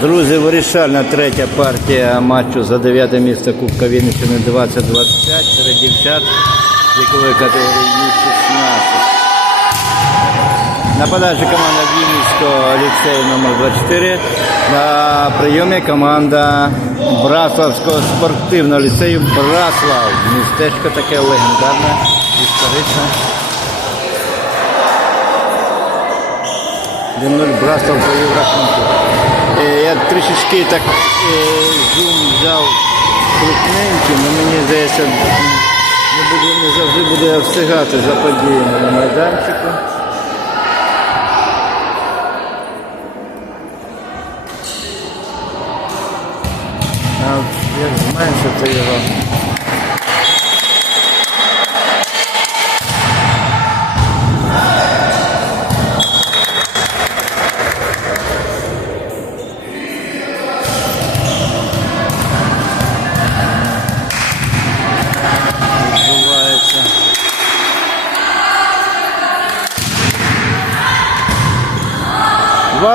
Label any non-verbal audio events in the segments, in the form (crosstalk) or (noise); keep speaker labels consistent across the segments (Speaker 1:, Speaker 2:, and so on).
Speaker 1: Друзі, вирішальна третя партія матчу за дев'яте місце Кубка Вінниччини 2025 серед дівчат вікової категорії Ю-16. Нападаюча команда Вінницького ліцею номер 24 На прийомі команда Браславського спортивного ліцею Браслав. Містечко таке легендарне, історичне. 1-0 Браслав провів рахунку. Е, Я трішечки так е, зум взяв крупненький, але мені здається, не, буду, не завжди буду встигати за подіями на майданчику. А як зменшити його?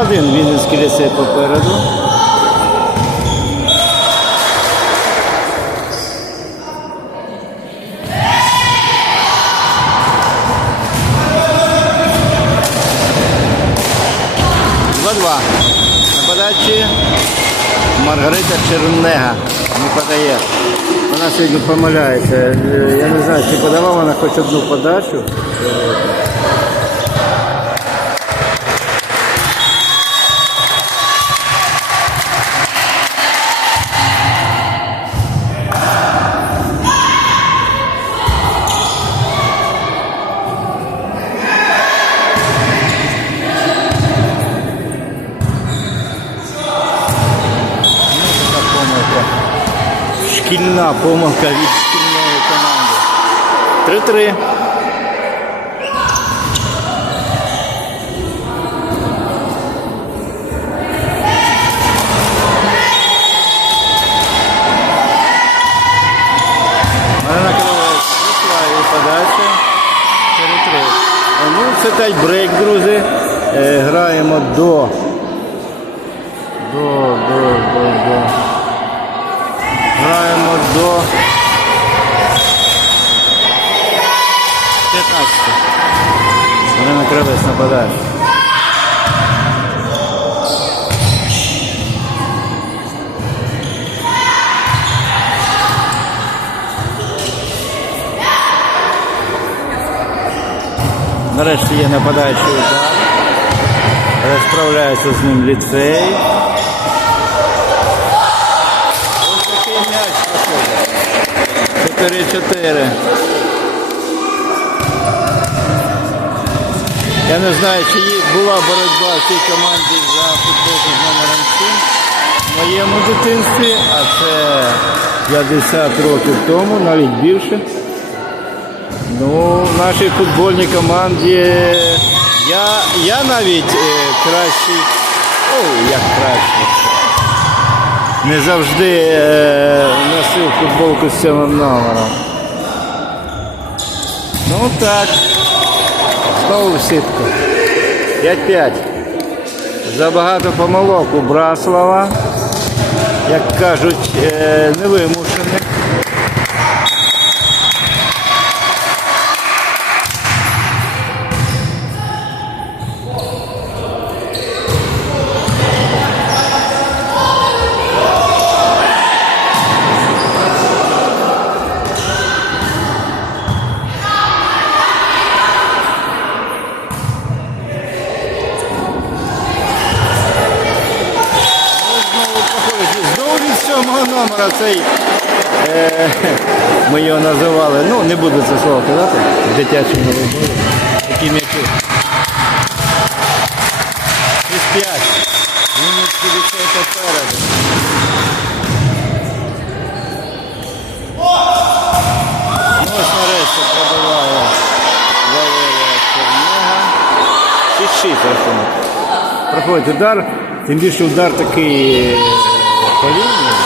Speaker 1: Один він Вінницький ліцей попереду. Два-два. На подачі Маргарита Чернега не подає. Вона сьогодні помиляється. Е, я не знаю, чи подавала вона хоч одну подачу. Шкільна помилка від шкільної команди. 3-3. Марина Кривець вийшла і подача. 4-3. Е, Ну, це тайбрейк, друзі. Е, Граємо. До, Нападає. Нарешті є нападаючий удар. Розправляється з ним ліцей. Ось такий м'яч проходить. 4-4. Я не знаю, чи була боротьба в цій команді за футболку з номером 7 в моєму дитинстві, а це 50 років тому, навіть більше. Ну, в нашій футбольній команді я, я навіть е, кращий, о, як кращий. Не завжди е, носив футболку з цим номером. Ну так. Знову сітку. 5-5. Забагато помилок у Браслава. Як кажуть, е, невимушених. Не буду це слово казати. В дитячому волейболі. Такі м'ячі. 6-5. Вінницький ліцей попереду. Ну ось нарешті пробиває Валерія Чернега. 6-6 рахунок. Проходить удар, тим більше удар такий е, повільний.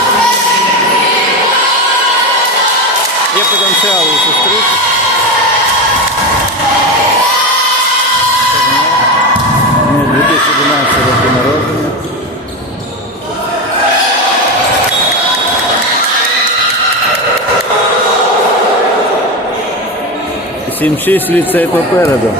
Speaker 1: 7-6 ліцей попереду.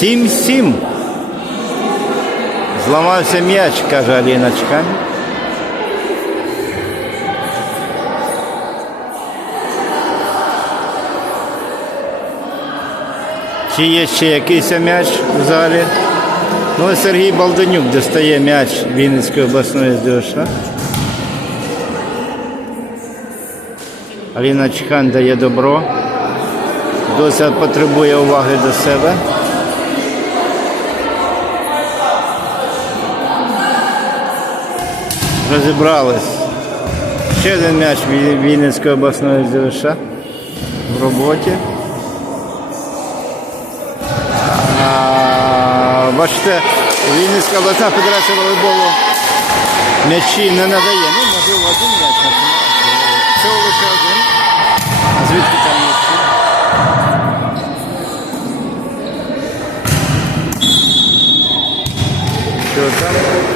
Speaker 1: Сім-сім. Зламався м'яч, каже Аліночка. Чи є ще якийсь м'яч в залі? Ну, Сергій Балданюк достає м'яч Вінницької обласної СДОШ. Аліна Чхан дає добро. Дося потребує уваги до себе. Розібрались. Ще один м'яч Вінницької обласної ЗВШ в роботі. А, бачите, Вінницька обласна федерація волейболу м'ячі не надає. Ну, можливо, один м'яч. Всього лише один. А звідки там м'ячі? Що там?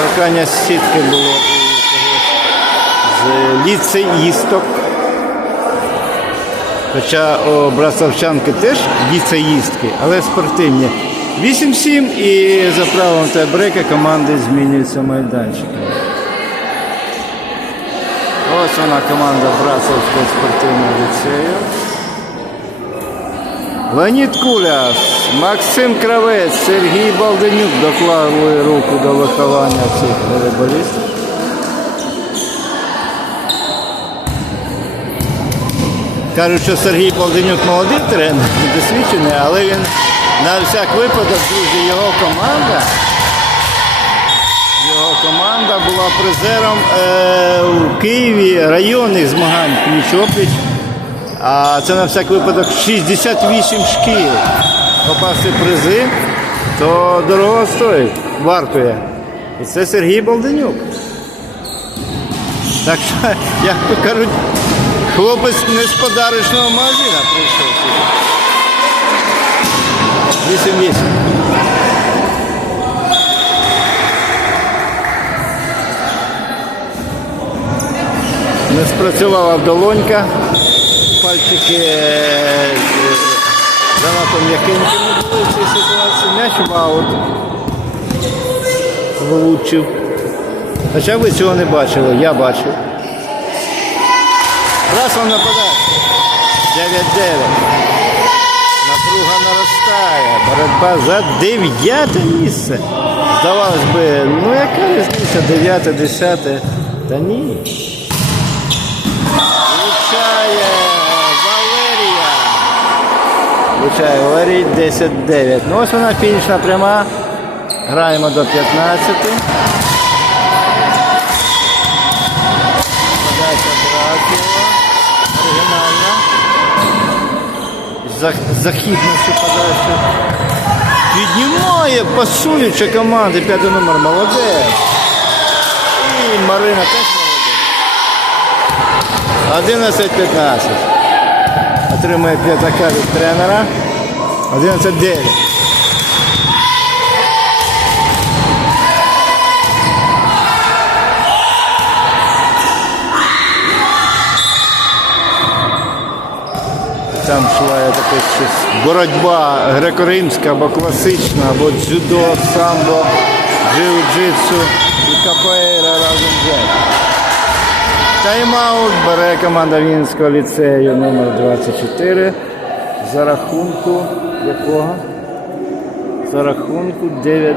Speaker 1: Торкання сітки було з ліцеїсток. Хоча у Брасовчанки теж ліцеїстки, але спортивні. 8-7 і за правилом тайбрейка команди змінюються майданчиками. Ось вона команда Брасовського спортивного ліцею. Леонід Куляс, Максим Кравець, Сергій Балденюк доклали руку до виховання цих волейболістів. Кажуть, що Сергій Балденюк молодий тренер, досвідчений, але він на всяк випадок, друзі, його команда. Його команда була призером е, у Києві районних змагань пліч-опліч. А це на всяк випадок 68 шкіл. Попасти призи, то дорого стоїть, вартує. І це Сергій Балденюк. Так що, (laughs) як то кажуть, хлопець не з подарочного магазина прийшов сюди. 8-8. Не спрацювала долонька, пальчики е, занадто м'якенькими були в цій ситуації. М'яч в аут влучив. Хоча ви цього не бачили, я бачив. Раз вам нападає. 9-9. Напруга наростає. Боротьба за дев'яте місце. Здавалось би, ну яка різниця, дев'яте, десяте. Та ні. Влучає Валерія. Влучає Валерій 10-9. Ну ось вона фінішна пряма. Граємо до 15. Подача Браківа. Оригінальна. Зах- Західнішу подачу. Піднімає пасуюча команда. П'ятий номер молодець. І Марина теж молодець. 11-15. Отримує п'ятака від тренера. 11-9. Там таке щось боротьба греко-римська або класична, або дзюдо, самбо, джиу-джитсу і капоейра разом взяти. Тайм-аут бере команда Вінського ліцею номер 24 за рахунку якого? За рахунку 9-12.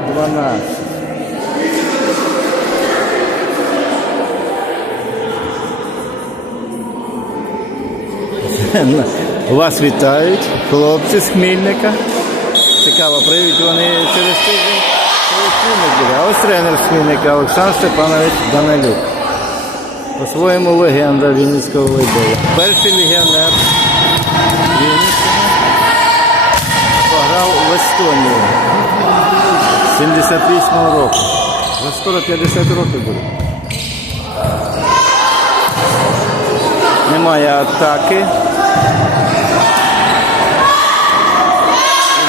Speaker 1: (laughs) Вас вітають хлопці з Хмільника. Цікаво, привіт вони через тиждень. А ось тренер з Хмільника Олександр Степанович Данилюк. По-своєму легенда Вінницького волейболу. Перший легіонер Вінницького пограв в Естонії. 78 року. Вже скоро 50 років буде. Немає атаки.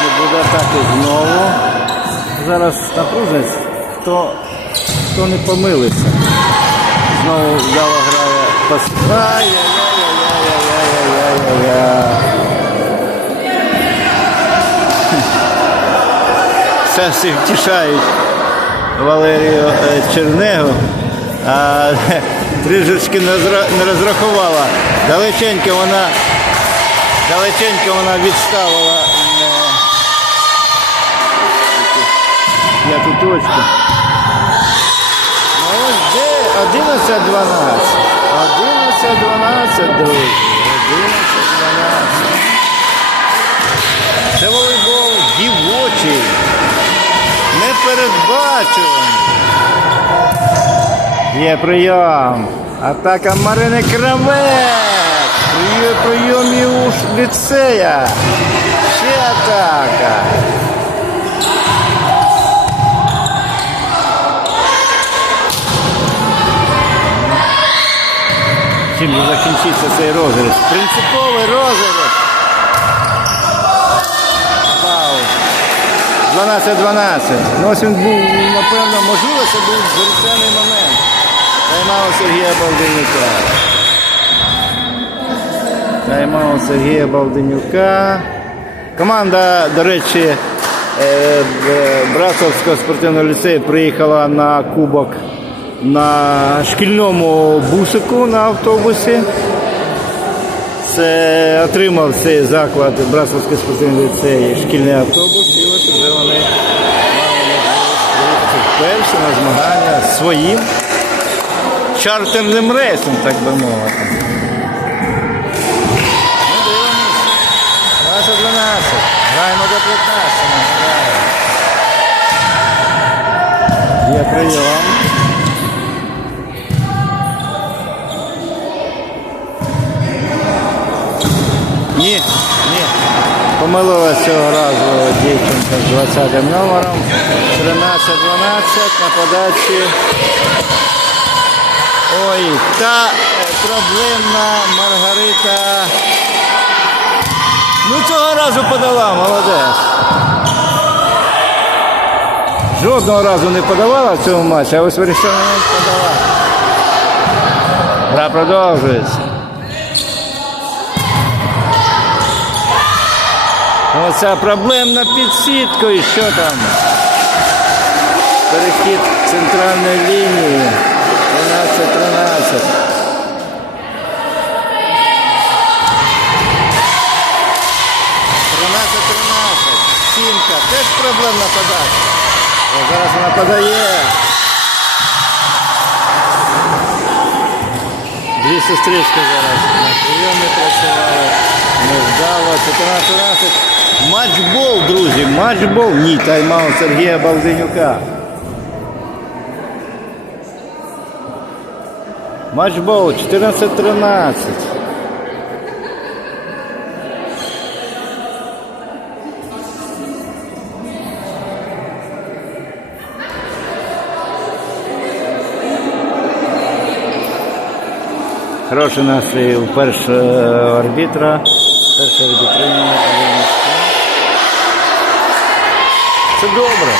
Speaker 1: І буде атаки знову. Зараз напружець, хто, хто не помилився. Знову вдало грає пас. Ай-яй-яй-яй-яй-яй-яй-яй-яй. Все втішають Валерію е, Чернегу, а трішечки не розрахувала. Далеченько вона, далеченько вона відставила е, п'яту точку. 11, 12. 11, 12, друзі. 11, 12. Це волейбол дівочий. Непередбачуваний. Є прийом. Атака Марини Кравець. Її прийом і у ліцея. Ще атака. Чим же закінчиться цей розіграш? Принциповий. Вау. 12-12. Ну ось він був, напевно, можливо, це був вирішальний момент. Таймаут Сергія Балденюка. Таймаут Сергія Балденюка. Команда, до речі, е, Брасовського спортивного ліцею приїхала на кубок на шкільному бусику на автобусі. Це отримав цей заклад Брасовський спортивний ліцей шкільний автобус, і от вже вони вперше на змагання своїм чартерним рейсом, так би мовити. Ми дивимося. 20-12. Граємо до 15. нагадаю. Є прийом. Ні, ні. Помилилась цього разу дівчинка з 20 номером. 13-12 на подачі. Ой, та проблемна Маргарита. Ну цього разу подала, молодець. Жодного разу не подавала в цьому матчі, а ось момент подала. Гра продовжується. Оця проблемна під сіткою, що там? Перехід центральної лінії. 12-13. Тринадцять-тринадцять. Сімка. Теж проблемна подача. Зараз вона подає. Дві сестрички зараз на прийомі працювали. Невдало. 14-12. Матчбол, друзі, матчбол. Ні, тайм-аут Сергія Балденюка. Матчбол 14-13. Хороший настрій у першого арбітра. Перший арбітриння. Це добре.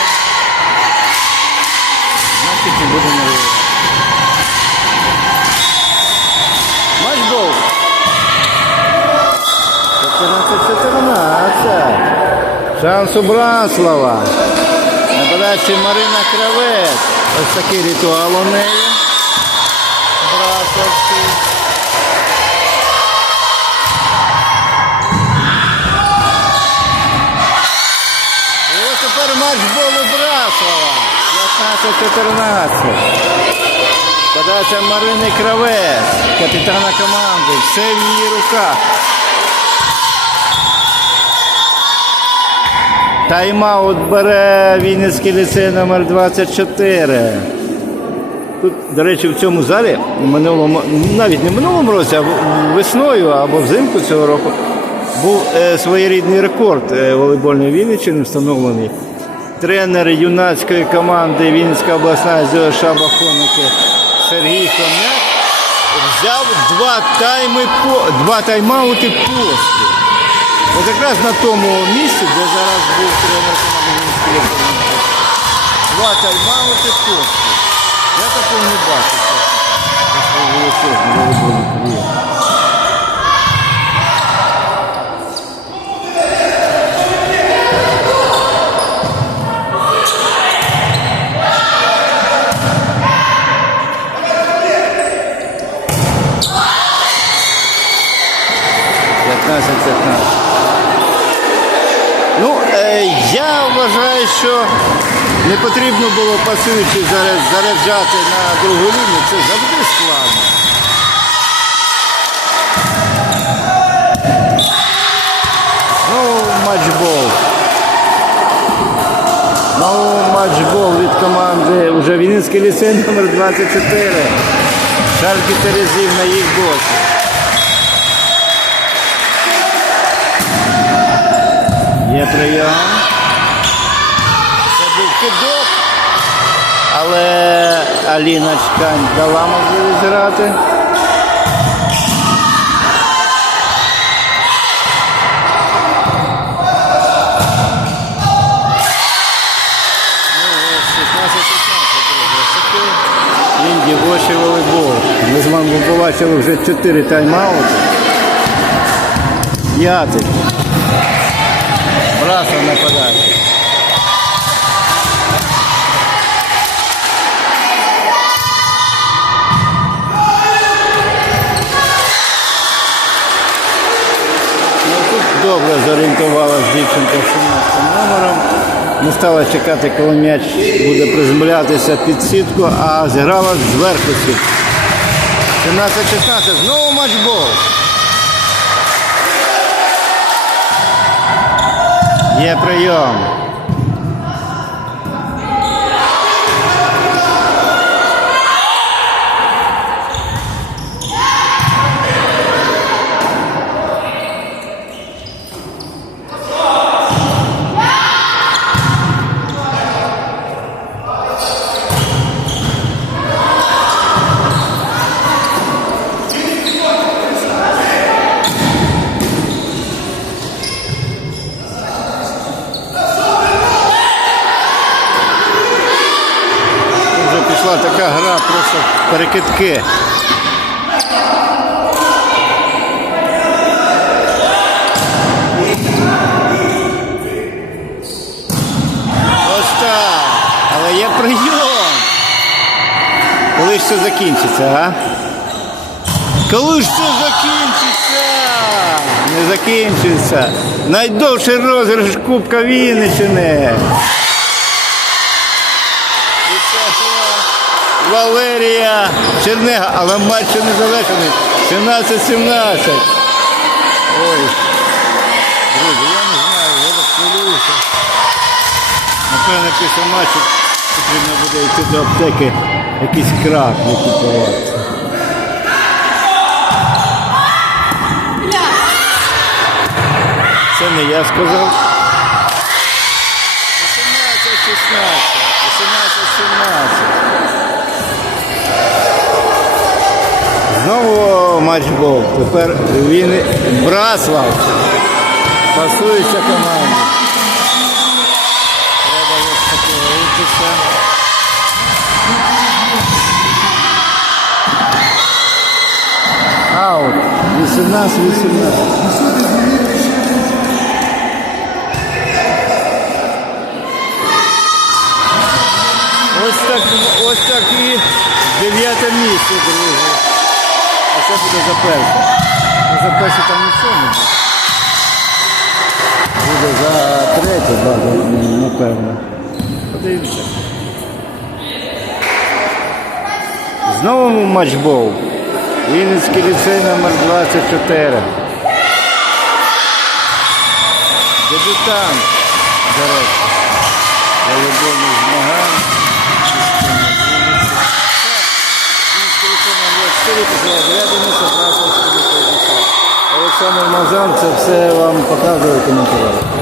Speaker 1: Значить, не буде нервувати. Матчбол. 14-14. Шанс у Браслава. На подачі Марина Кравець. Ось такий ритуал у неї. Браславський. Тепер матч болу Браслава. 15-14. Подача Марини Кравець, капітана команди. Все в її руках. Тайм-аут бере Вінницький ліцей номер 24. Тут, до речі, в цьому залі минулому, навіть не в минулому році, а весною або взимку цього року був е, своєрідний рекорд е, волейбольної Вінниччини встановлений. Тренер юнацької команди Вінницька обласна ЗОШ Бахоники Сергій Хомяк взяв два тайми два тайм-аути поспіль. От якраз на тому місці, де зараз був тренер команди Вінницької команди. Два тайм-аути поспіль. Я такого не бачив. Вважаю, що не потрібно було пасуючи заряджати на другу лінію. Це завжди складно. Знову матчбол. Знову матчбол від команди уже Вінницький ліцей номер 24. Шарки Терезів на їх боці. Є прийом. Кидок. Але Аліна Чкань дала можливість грати. Ось 16-16, друзі. Ось такий Він дівочий волейбол. Ми з вами побачили вже 4 тайм-аути. П'ятий. Добре зорієнтувалася дівчинка з 17 номером. Не стала чекати, коли м'яч буде приземлятися під сітку, а зіграла зверху сітку. 17-16. Знову матчбол. Є прийом. Вже пішла така гра, просто Ось так. Але є прийом. Коли ж це закінчиться, а? Коли ж це закінчиться? Не закінчиться. Найдовший розіграш Кубка Вінниччини. І це була Валерія Чернега, але матч ще не завершений. 17-17. Ой. Друзі, я не знаю, я так хвилююся. Напевно, після матчу потрібно буде йти до аптеки якийсь крак купувати. Це не я сказав. 18-16, 18-17. Знову матчбол. Тепер він Браслав. Пасується команді. Треба заспокоїтися. Аут. 18-18. Ось так, ось так і дев'яте місце, друзі. Це буде за перше. Ну, за перше там нічого не буде. Буде за третє, да, напевно. Подивимося. Знову матчбол. Вінницький ліцей номер 24. Дебютант, до речі. Олександр Мазан це все вам показує коментував.